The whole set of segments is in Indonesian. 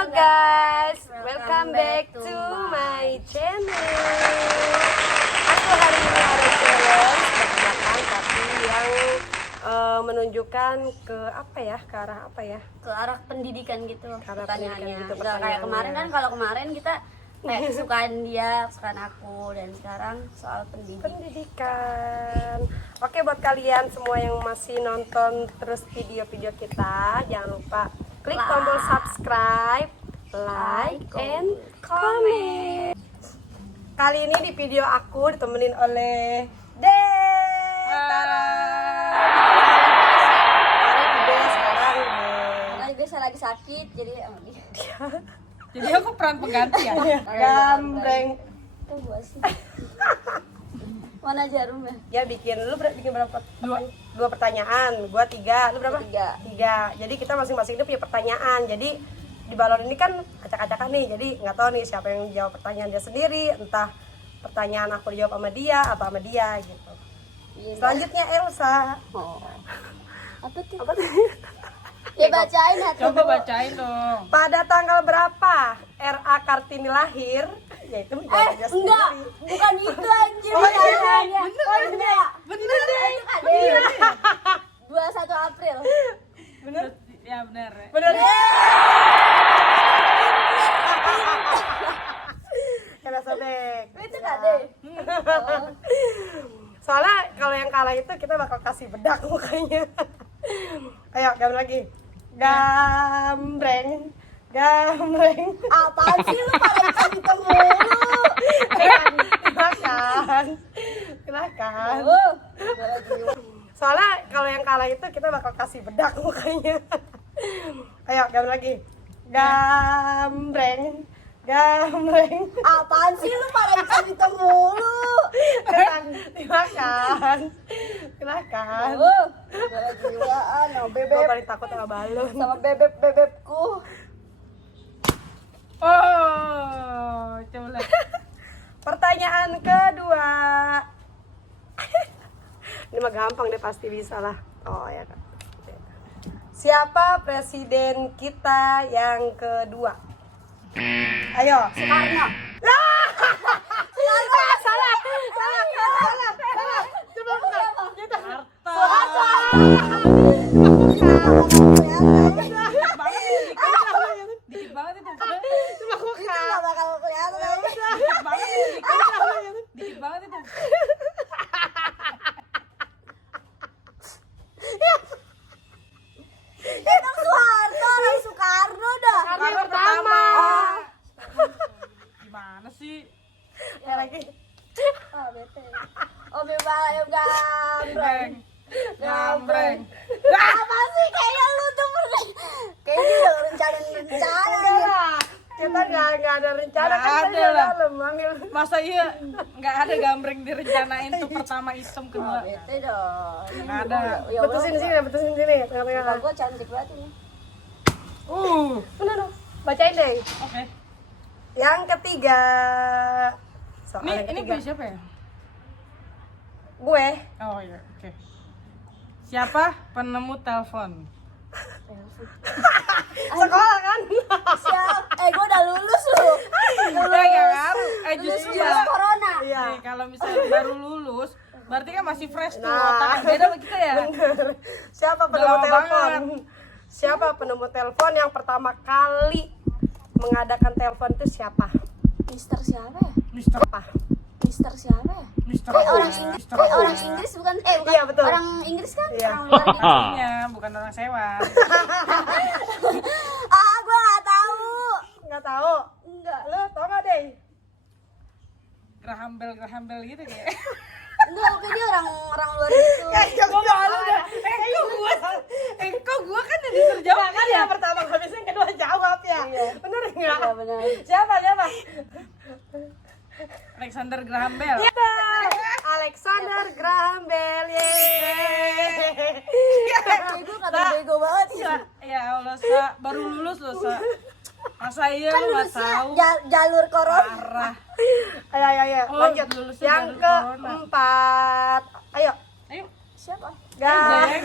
Halo guys, welcome back to my channel. Aku hari ini ada challenge belakang tapi yang menunjukkan ke apa ya, ke arah apa ya? Ke arah pendidikan gitu pertanyaannya. gitu, Nggak kayak kemarin kan, kalau kemarin kita kayak kesukaan dia, kesukaan aku, dan sekarang soal pendidikan. Oke, buat kalian semua yang masih nonton terus video-video kita, jangan lupa klik tombol subscribe, like, and comment. Kali ini di video aku ditemenin oleh Tara. Karena biasa lagi sakit, jadi Jadi aku peran pengganti ya? Gambreng. itu gua sih. Mana jarumnya? Ya bikin berapa? Dua pertanyaan, gua 3, lu berapa? 3. Jadi kita masing-masing itu punya pertanyaan. Jadi di balon ini kan acak-acakan nih. Jadi nggak tahu nih siapa yang jawab pertanyaan dia sendiri, entah pertanyaan aku dijawab sama dia atau sama dia gitu. Selanjutnya Elsa. Oh. Apa tuh? Apa tuh? Ya bacain hati. Coba bacain dong. Pada tanggal berapa R.A. Kartini lahir? Ya itu menjawab dia sendiri. Enggak, bukan itu anjir. Oh, iya. Pertanyaannya. Bener. Bener deh. Itu Kak Dea. 21 April. Bener? Ya bener. Bener. Kena sobek. Itu Kak Dea. Oh. Soalnya kalau yang kalah itu kita bakal kasih bedak mukanya. Ayo, gambar lagi. Gambreng. Apaan sih lu pada hitam mulu? Silakan. Soalnya kalau yang kalah itu kita bakal kasih bedak mukanya. Ayo, gambar lagi. Gambreng. Apaan sih lu pada hitam mulu? Silakan. Gila-gilaan, Gue bebek paling takut sama balon. sama bebek-bebekku. Oh, coba lihat. Pertanyaan kedua. Ini mah gampang deh, pasti bisa lah. Oh ya kan. Siapa presiden kita yang kedua? Ayo. Soekarno. Salah. Coba buka. Kita. Dikit banget itu. Coba buka. Nggak bakal kelihatan. Dikit banget itu. Dikit banget itu. Itu Soeharto, orang Soekarno dah. Karena yang pertama. Gimana sih? Ya lagi. Oh, bete. Oh, gambreng. Gambreng. Apa sih, kayaknya lu tuh kayaknya dia udah rencana. Enggak lah. Kita nggak ada rencana Nggak kan, ada kita lah. dalam ambil. Masa iya nggak ada gambreng direncanain tuh pertama hitam kedua? Bete dong. Nggak ada. Ya Betusin sini, tengah-tengah. Gue cantik banget ini. Bener dong. Bacain deh. Oke. Yang ketiga. Soal yang Ini ketiga. punya siapa ya? Gue. Oh iya, oke. Siapa penemu telepon? Sekolah kan? Siap. Gue udah lulus lu. Udah nggak ngaruh. Lulus Justru ya. corona. Iya. Nih, kalau misalnya baru lulus, berarti kan masih fresh tuh. Nah. Otak beda sama kita ya. Bener. Siapa Udah penemu lama telepon? banget. Siapa penemu telepon yang pertama kali mengadakan telepon itu siapa? Mister siapa ya? Mister Apa? Mister siapa ya? Mister Orang Inggris, orang Inggris bukan? Bukan. Iya, betul. Orang Inggris kan? Iya. Orang luar gitu. Aslinya, bukan orang sewa. Gue nggak tahu. Nggak tahu. Enggak. Lu tau nggak deh? Geraham bel gitu kayak. Enggak, mungkin dia orang luar gitu. Gua malu dah. Kok gua kan jadi terjawab kan ya? yang pertama habis yang kedua jawab ya. Iya. Bener nggak? Iya, benar. Siapa? Alexander Graham Bell. Ya, Alexander Graham Bell. Yeay. Itu kata bego banget ya. Ya Allah, Sa, baru lulus loh, Sa. Masa iya Kan lu nggak lulusnya tahu? jalur corona. Parah. Ayo, Oh, lanjut. lulusnya Yang jalur corona. keempat. Ayo. Ayo. Siapa? Gam. Jeng.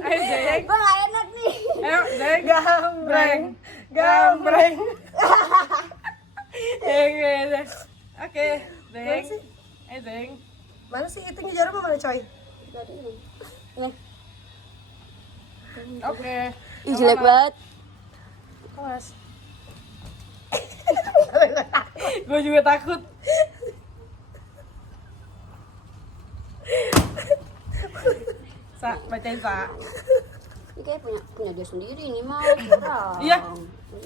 Ayo, Jeng. Gue gak enak nih. Ayo, Jeng. Gambreng. Gambreng. Oke, Mana sih? Zeng. Zeng. Mana sih itunya jarum mana coy? Jadi ini. Oke. Ih, jelek banget. Awas. Gue juga takut. Sa, bacain Sa. Ini kayak punya dia sendiri nih mah kurang. Iya.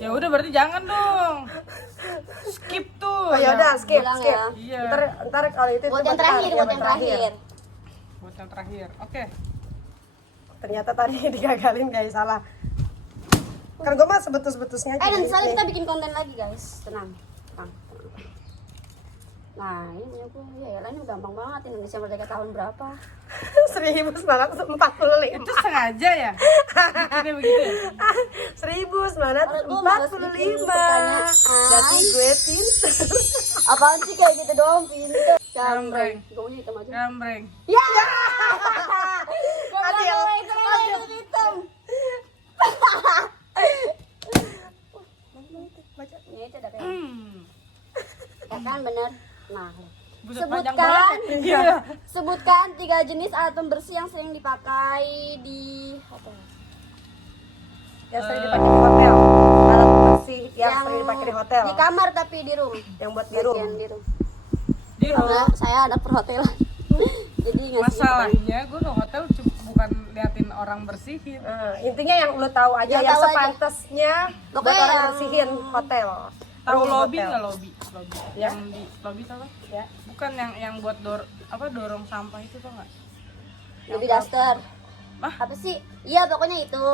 Ya udah berarti jangan dong. Skip tuh. Oh ya udah skip, Bilang skip. ya. Iya. Ntar kalau itu Buat yang bentar, terakhir, ya, buat yang terakhir. Buat yang terakhir. Oke. Ternyata tadi digagalin guys, salah. Kan gue mah sebetus-betusnya aja. Nanti Nih. kita bikin konten lagi guys. Tenang. Nah, ini punya gue. Ya ini gampang banget. Indonesia Merdeka tahun berapa? 1945. Itu sengaja ya? Bikinnya begitu ya? 1945. Berarti gue pinter. Apaan sih kayak gitu doang pinter. Gambreng. Gue punya hitam aja. Gambreng. Ya. Adil. Hitam. Baca. Ini itu ada kayak. Ya kan bener. Nah, Buset, panjang sebutkan banget. Iya. sebutkan 3 jenis alat pembersih yang sering dipakai di hotel. Yang sering dipakai di hotel. Alat bersih yang sering dipakai di hotel. Di kamar tapi di room. Yang buat di room. Bagian di room. Di Karena saya anak perhotelan. Jadi nggak masalahnya gue ke hotel bukan liatin orang bersihin. Intinya yang lu tahu aja, Yang yang tahu aja. sepantasnya buat Pokoknya orang yang- bersihin hotel. Tahu Room lobby hotel. nggak lobby? Ya. Yang di lobby tau kan? Ya. Bukan yang buat dorong sampah itu tau nggak? Lebih daster. Hah? Apa sih? Iya pokoknya itu.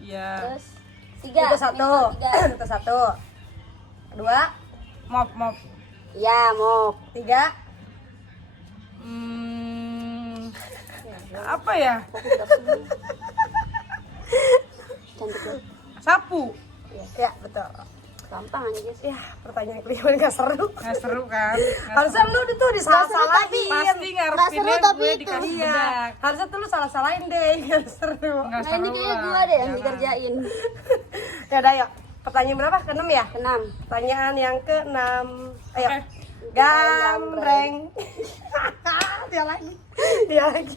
Iya. Terus 3. Itu satu. Itu satu. Kedua, Mop. Iya mau. 3. Apa ya? Cantik banget. Sapu. Ya, betul. Gampang aja guys. Ya, pertanyaan kelima gak seru. Nggak seru kan? Nggak Harusnya seru. lu tuh disalah-salahin. Pasti Nggak seru ngarepinnya tapi gue itu. dikasih Iya, bedak. harusnya tuh lu salah-salahin deh, gak seru. Nggak Nah ini seru kayaknya lah. gue deh yang Jangan. dikerjain. Ya udah yuk. Pertanyaan berapa? Ke-6 ya? 6. Pertanyaan yang ke-6. Ayo. Oke. Gambreng. Dia lagi.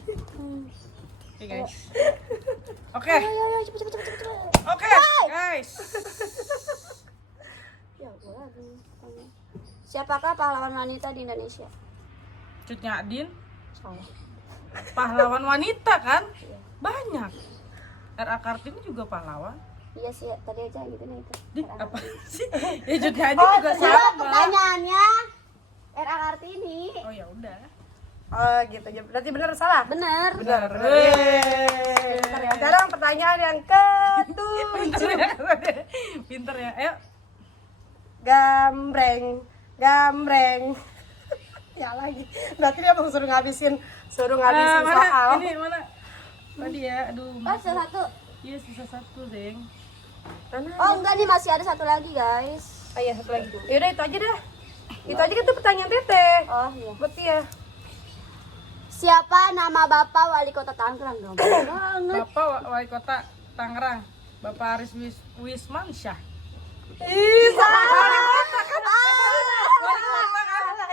Oke guys. Oke. Ayo cepet. Oke guys. Ya gue lagi. Siapakah pahlawan wanita di Indonesia? Cut Nyadin. Salah. Pahlawan wanita kan? Banyak. R.A. Kartini juga pahlawan. Iya sih, tadi aja gitu nih itu. Di apa sih? Ya Cut Nyadin juga Iya, sama. pertanyaannya R.A. Kartini. Oh ya udah. Oh gitu. Berarti benar salah? Bener. Benar. Yeay. Bentar ya. Sekarang pertanyaan yang ke-7. Pinter ya. Pinter ya. Ayo. Gambreng. Ya lagi. Berarti dia mau suruh ngabisin Mana? soal. Ini mana? Tadi ya. Aduh. Oh, satu. Iya sisa satu, Zeng. Oh enggak nih masih ada satu lagi guys. Oh iya, satu lagi. Yaudah itu aja dah. Itu aja kan tuh pertanyaan Teteh. Oh iya. Buat dia. Siapa nama Bapak Wali Kota Tangerang? Gampang banget. Bapak Wali Kota Tangerang, Bapak Aris Wismansyah. Ih, salah. Wali Kota kan?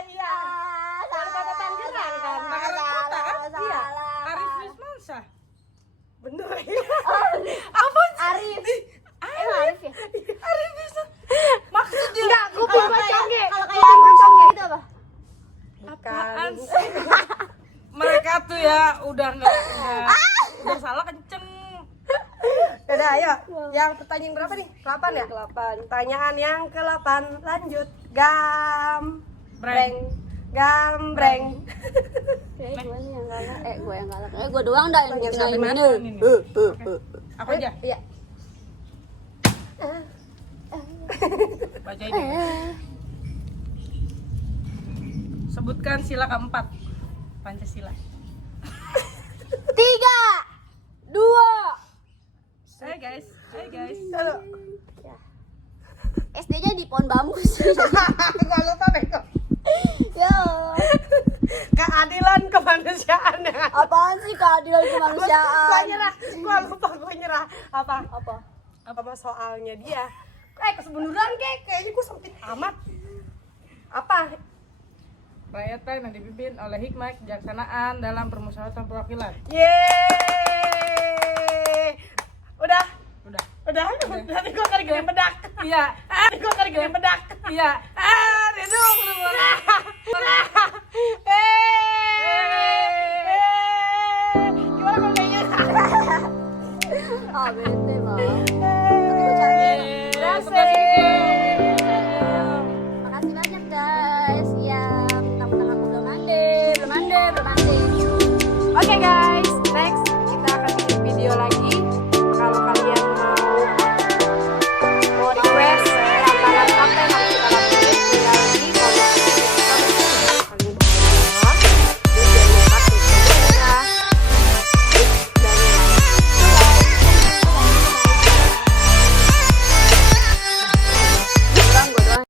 Iya. Wali Kota Tangerang kan? Tangerang Kota kan? Iya. Aris Wismansyah. Bener ya. Apa sih? Arif. Emang Arif ya? Aris bisa. Maksudnya Enggak, kuping gua conge. Kalau kayak Arif conge gitu apa? apaan sih? Mereka tuh ya udah udah salah kenceng. Yaudah, ayo. Yang pertanyaan berapa nih? 8 ya? 8. Pertanyaan yang ke-8. Lanjut. Gambreng. Kayak gue nih yang galak. Gue yang galak. Gue doang dah yang Pertanyaan bikin siapa ini. Ini. Apa aja? Iya. Baca ini. Sebutkan sila keempat Pancasila. 3, 2. Hai guys. Halo. SD-nya di Pohon Bambu sih. Gua lupa beko. Ya. Keadilan kemanusiaan ya. Apaan sih keadilan Gua kemanusiaan? nyerah. Gua lupa, gua nyerah. Apa Apa? soalnya dia kesebenduran kayaknya gue sempit amat. Apa? Rakyat yang dipimpin oleh hikmah kejaksanaan dalam permusyawaratan perwakilan. Yeay. Udah. Nanti gue kali gede bedak. Iya. Nanti gue kali gede bedak. Iya. Redung semua. Gimana kalau kayaknya? Ah, bete.